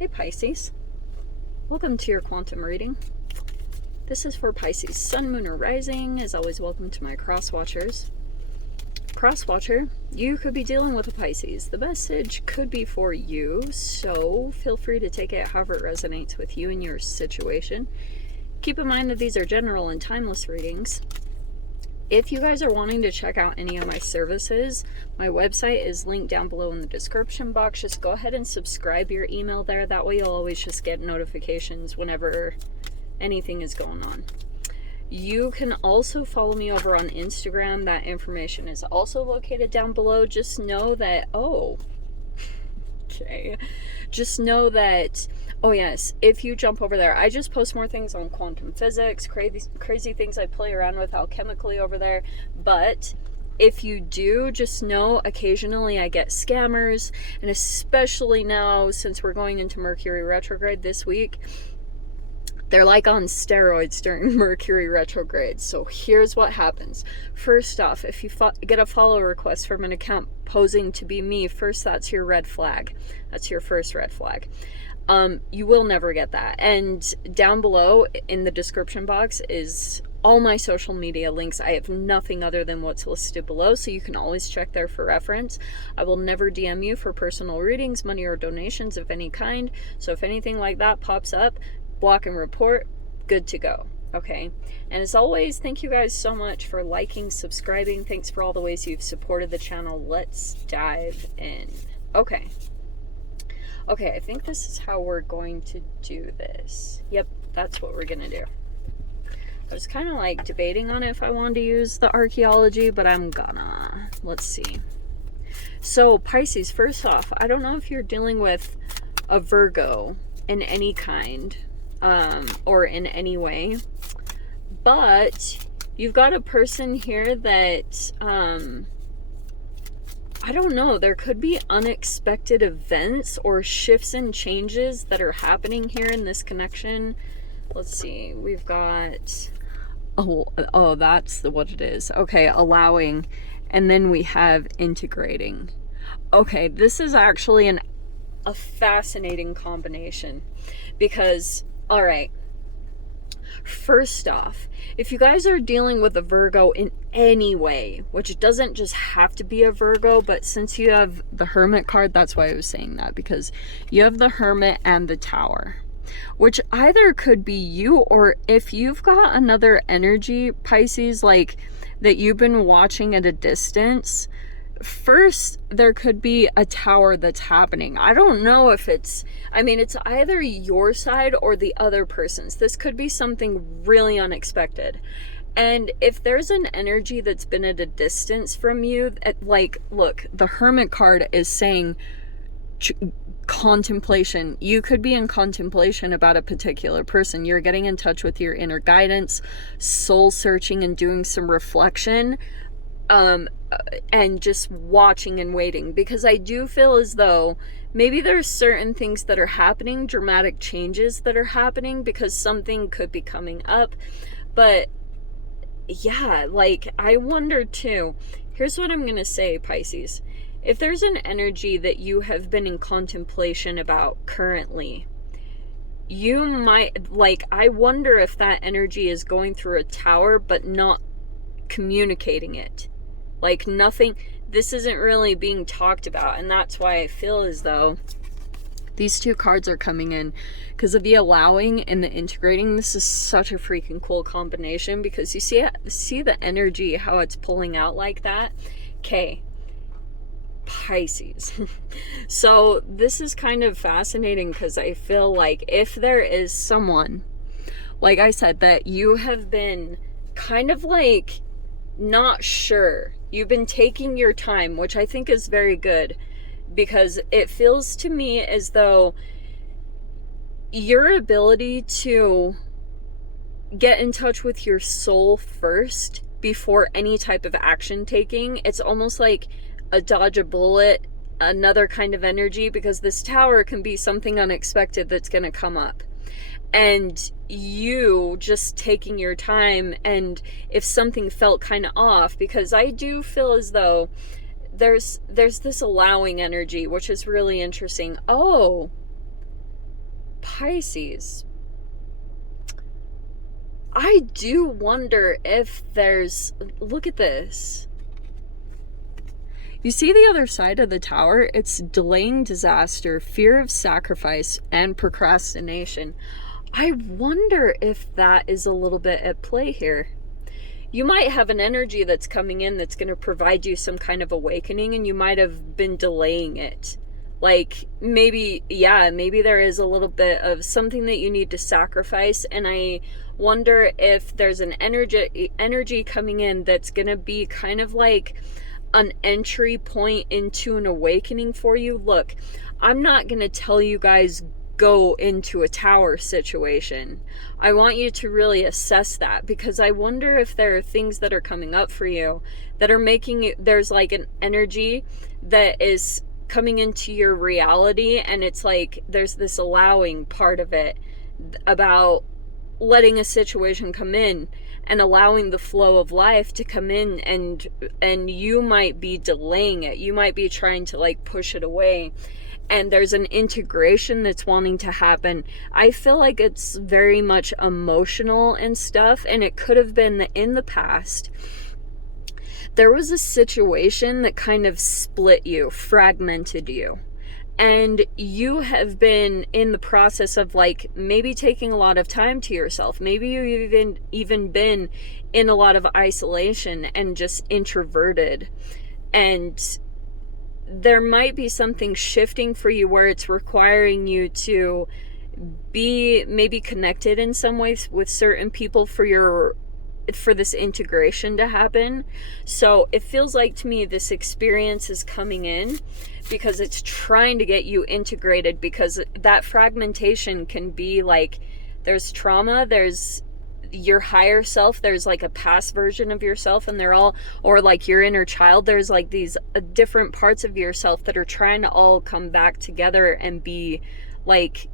Hey Pisces, welcome to your quantum reading. This is for Pisces Sun, Moon, or Rising. As always, welcome to my cross watchers. Cross watcher, you could be dealing with a Pisces. The message could be for you, so feel free to take it however it resonates with you and your situation. Keep in mind that these are general and timeless readings. If you guys are wanting to check out any of my services, my website is linked down below in the description box. Just go ahead and subscribe your email there. That way you'll always just get notifications whenever anything is going on. You can also follow me over on Instagram. That information is also located down below. Just know that, just know that, oh yes, if you jump over there, I just post more things on quantum physics, crazy things I play around with alchemically over there. But if you do, just know occasionally I get scammers, and especially now since we're going into Mercury retrograde this week, they're like on steroids during Mercury retrograde. So here's what happens. First off, if you get a follow request from an account posing to be me, first, that's your red flag. That's your first red flag. You will never get that. And down below in the description box is all my social media links. I have nothing other than what's listed below, so you can always check there for reference. I will never DM you for personal readings, money, or donations of any kind. So if anything like that pops up, block and report, good to go. Okay, and as always, thank you guys so much for liking, subscribing. Thanks for all the ways you've supported the channel. Let's dive in. Okay, I think this is how we're going to do this. Yep, that's what we're gonna do. I was kind of like debating on if I wanted to use the archaeology, but I'm gonna. Let's see. So Pisces, first off, I don't know if you're dealing with a Virgo in any kind, or in any way, but you've got a person here that, I don't know, there could be unexpected events or shifts and changes that are happening here in this connection. Let's see, we've got, oh, that's what it is. Okay, allowing, and then we have integrating. Okay, this is actually a fascinating combination because, all right, first off, if you guys are dealing with a Virgo in any way, which doesn't just have to be a Virgo, but since you have the Hermit card, that's why I was saying that, because you have the Hermit and the Tower, which either could be you, or if you've got another energy, Pisces, like that you've been watching at a distance. First, there could be a tower that's happening. I don't know if it's either your side or the other person's. This could be something really unexpected. And if there's an energy that's been at a distance from you, like, look, the Hermit card is saying contemplation. You could be in contemplation about a particular person. You're getting in touch with your inner guidance, soul searching, and doing some reflection. And just watching and waiting, because I do feel as though maybe there's certain things that are happening, dramatic changes that are happening, because something could be coming up. But yeah, like, I wonder too, here's what I'm gonna say, Pisces. If there's an energy that you have been in contemplation about currently, you might, like, I wonder if that energy is going through a tower but not communicating it. Like, nothing, this isn't really being talked about, and that's why I feel as though these two cards are coming in, because of the allowing and the integrating. This is such a freaking cool combination, because you see the energy, how it's pulling out like that. Okay, Pisces. So this is kind of fascinating, because I feel like if there is someone, like I said, that you have been kind of like not sure, you've been taking your time, which I think is very good, because it feels to me as though your ability to get in touch with your soul first before any type of action taking, it's almost like a dodge a bullet, another kind of energy, because this tower can be something unexpected that's going to come up. And you just taking your time, and if something felt kind of off, because I do feel as though there's this allowing energy, which is really interesting. Oh, Pisces, I do wonder if there's, look at this. You see the other side of the tower? It's delaying disaster, fear of sacrifice, and procrastination. I wonder if that is a little bit at play here. You might have an energy that's coming in that's going to provide you some kind of awakening, and you might have been delaying it. Like, maybe, yeah, maybe there is a little bit of something that you need to sacrifice, and I wonder if there's an energy coming in that's going to be kind of like an entry point into an awakening for you. Look, I'm not going to tell you guys go into a tower situation. I want you to really assess that, because I wonder if there are things that are coming up for you that are making it, there's like an energy that is coming into your reality, and it's like there's this allowing part of it about letting a situation come in and allowing the flow of life to come in, and you might be delaying it. You might be trying to like push it away, and there's an integration that's wanting to happen. I feel like it's very much emotional and stuff, and it could have been that in the past there was a situation that kind of split you, fragmented you. And you have been in the process of like maybe taking a lot of time to yourself. Maybe you've even been in a lot of isolation and just introverted. And there might be something shifting for you where it's requiring you to be maybe connected in some ways with certain people for this integration to happen. So it feels like to me this experience is coming in because it's trying to get you integrated, because that fragmentation can be like, there's trauma, there's your higher self, there's like a past version of yourself, and they're all, or like your inner child, there's like these different parts of yourself that are trying to all come back together and be like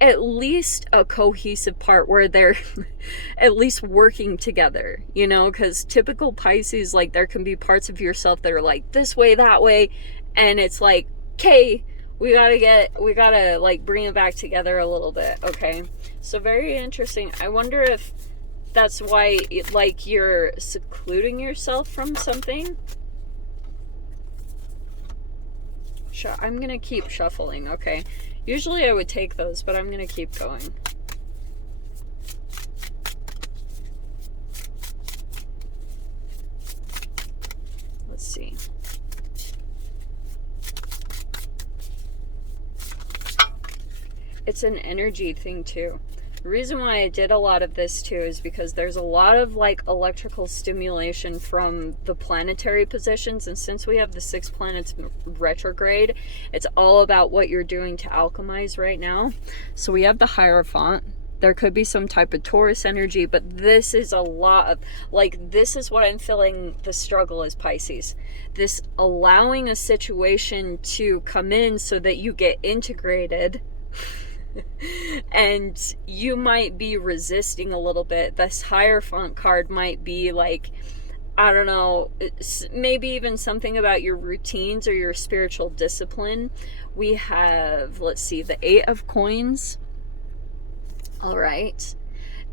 at least a cohesive part where they're at least working together, you know, because typical Pisces, like there can be parts of yourself that are like this way, that way, and it's like, okay, we gotta like bring it back together a little bit. Okay, so very interesting. I wonder if that's why like you're secluding yourself from something. I'm gonna keep shuffling. Okay, usually I would take those, but I'm gonna keep going. Let's see. It's an energy thing too. The reason why I did a lot of this too is because there's a lot of like electrical stimulation from the planetary positions, and since we have the 6 planets retrograde, it's all about what you're doing to alchemize right now. So we have the Hierophant. There could be some type of Taurus energy, but this is a lot of like, this is what I'm feeling the struggle is, Pisces. This allowing a situation to come in so that you get integrated. And you might be resisting a little bit. This Hierophant card might be like, I don't know, maybe even something about your routines or your spiritual discipline. We have, let's see, the 8 of Coins. All right.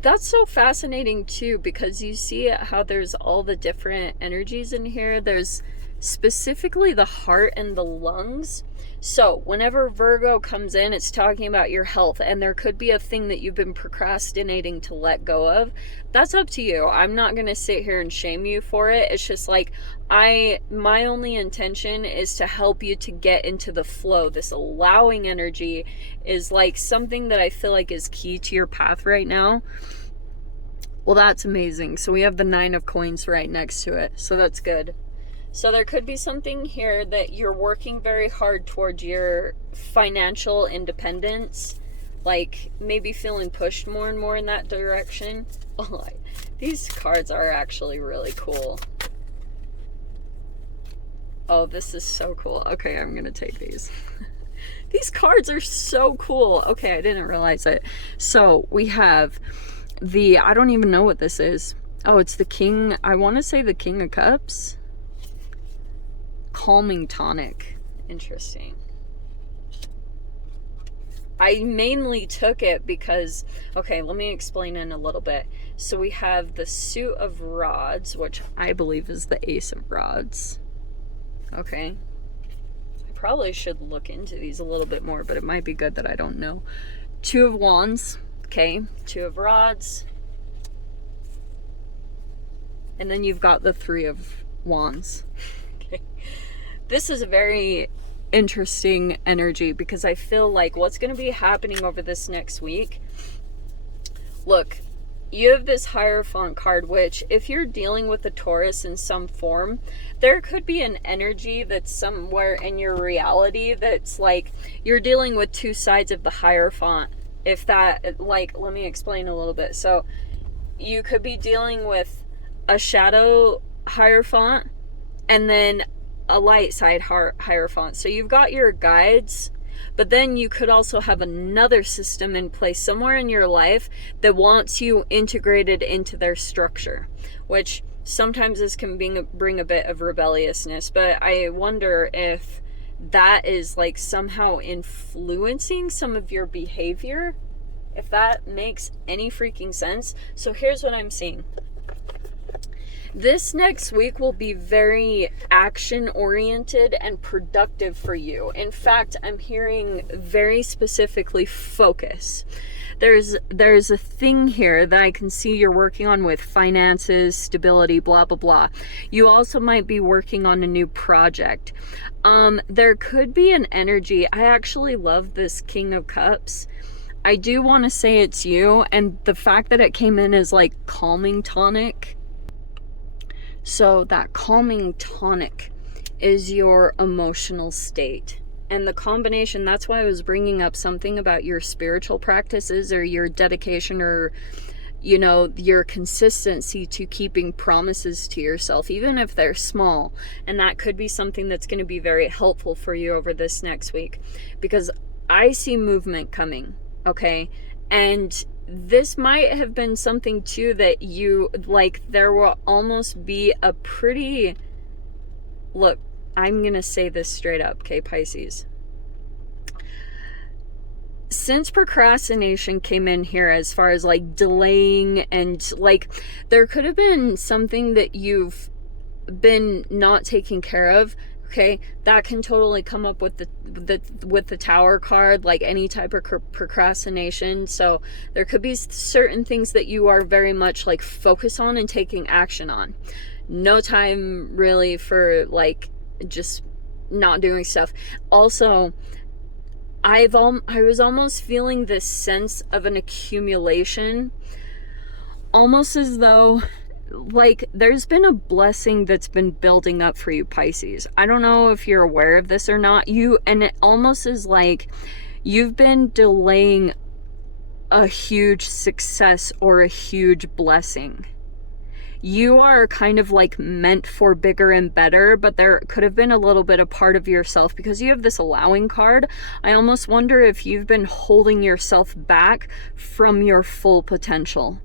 That's so fascinating too, because you see how there's all the different energies in here. There's specifically the heart and the lungs. So whenever Virgo comes in, it's talking about your health, and there could be a thing that you've been procrastinating to let go of. That's up to you. I'm not going to sit here and shame you for it. It's just like, my only intention is to help you to get into the flow. This allowing energy is like something that I feel like is key to your path right now. Well, that's amazing. So we have the 9 of Coins right next to it. So that's good. So there could be something here that you're working very hard towards your financial independence, like maybe feeling pushed more and more in that direction. Oh, these cards are actually really cool. Oh, this is so cool. Okay, I'm gonna take these. These cards are so cool. Okay, I didn't realize it. So we have the, I don't even know what this is. Oh, it's the King, I want to say the King of Cups. Calming tonic. Interesting. I mainly took it because, okay, let me explain in a little bit. So we have the suit of rods, which I believe is the ace of rods. Okay. I probably should look into these a little bit more, but it might be good that I don't know. Two of wands, okay, two of rods. And then you've got the three of wands. Okay. This is a very interesting energy because I feel like what's going to be happening over this next week. Look, you have this Hierophant card, which if you're dealing with a Taurus in some form, there could be an energy that's somewhere in your reality that's like you're dealing with two sides of the Hierophant. If that, like, let me explain a little bit. So you could be dealing with a shadow Hierophant and then a light side Hierophant. So you've got your guides, but then you could also have another system in place somewhere in your life that wants you integrated into their structure, which sometimes this can bring a bit of rebelliousness, but I wonder if that is like somehow influencing some of your behavior, if that makes any freaking sense. So here's what I'm seeing. This next week will be very action-oriented and productive for you. In fact, I'm hearing very specifically focus. There's a thing here that I can see you're working on with finances, stability, blah, blah, blah. You also might be working on a new project. There could be an energy. I actually love this King of Cups. I do want to say it's you, and the fact that it came in as like calming tonic. So that calming tonic is your emotional state. And the combination, that's why I was bringing up something about your spiritual practices or your dedication or, you know, your consistency to keeping promises to yourself, even if they're small. And that could be something that's going to be very helpful for you over this next week. Because I see movement coming, okay? And this might have been something too that you like, there will almost be a pretty, look, I'm gonna say this straight up, okay, Pisces. Since procrastination came in here as far as like delaying and like there could have been something that you've been not taking care of. Okay, that can totally come up with the Tower card, like any type of procrastination. So there could be certain things that you are very much like focus on and taking action on. No time really for like just not doing stuff. Also, I was almost feeling this sense of an accumulation, almost as though like there's been a blessing that's been building up for you, Pisces. I don't know if you're aware of this or not. And it almost is like you've been delaying a huge success or a huge blessing. You are kind of like meant for bigger and better, but there could have been a little bit of part of yourself because you have this allowing card. I almost wonder if you've been holding yourself back from your full potential.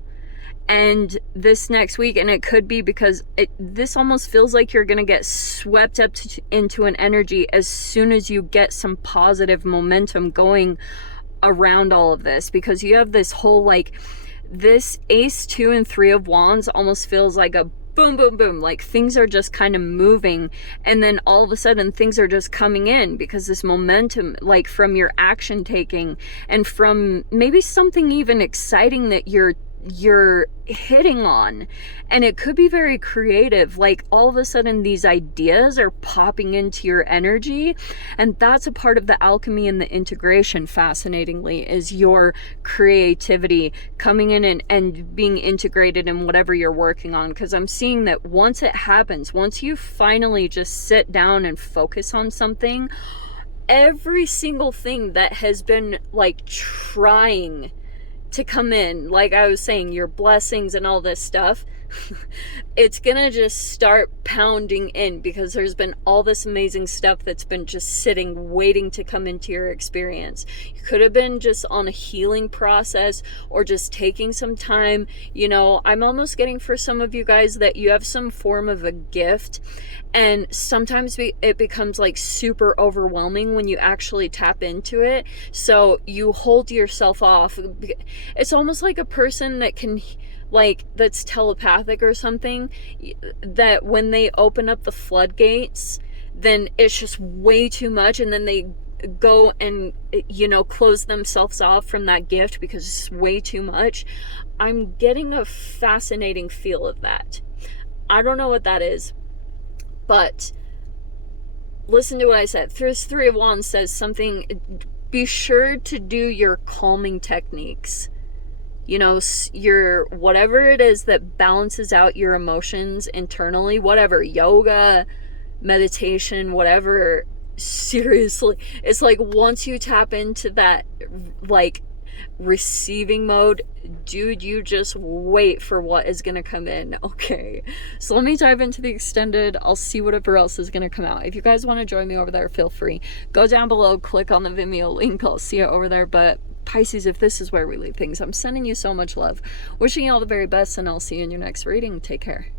And this next week, and it could be because this almost feels like you're going to get swept up into an energy as soon as you get some positive momentum going around all of this, because you have this whole like this ace, 2 and 3 of wands almost feels like a boom, boom, boom, like things are just kind of moving, and then all of a sudden things are just coming in because this momentum, like from your action taking and from maybe something even exciting that you're hitting on, and it could be very creative. Like all of a sudden these ideas are popping into your energy, and that's a part of the alchemy and the integration, fascinatingly, is your creativity coming in and being integrated in whatever you're working on. Because I'm seeing that once it happens, once you finally just sit down and focus on something, every single thing that has been like trying to come in, like I was saying, your blessings and all this stuff, it's gonna just start pounding in, because there's been all this amazing stuff that's been just sitting waiting to come into your experience. You could have been just on a healing process, or just taking some time. You know, I'm almost getting for some of you guys that you have some form of a gift, and sometimes it becomes like super overwhelming when you actually tap into it, so you hold yourself off. It's almost like a person that can, like, that's telepathic or something, that when they open up the floodgates, then it's just way too much, and then they go and, you know, close themselves off from that gift because it's way too much. I'm getting a fascinating feel of that. I don't know what that is, but listen to what I said. This Three of Wands says something, be sure to do your calming techniques. You know, your whatever it is that balances out your emotions internally, whatever, yoga, meditation, whatever. Seriously, it's like once you tap into that, like, receiving mode, dude, you just wait for what is gonna come in. Okay, so let me dive into the extended. I'll see whatever else is gonna come out. If you guys want to join me over there, feel free, go down below, click on the Vimeo link, I'll see you over there. But Pisces, if this is where we leave things, I'm sending you so much love, wishing you all the very best, and I'll see you in your next reading. Take care.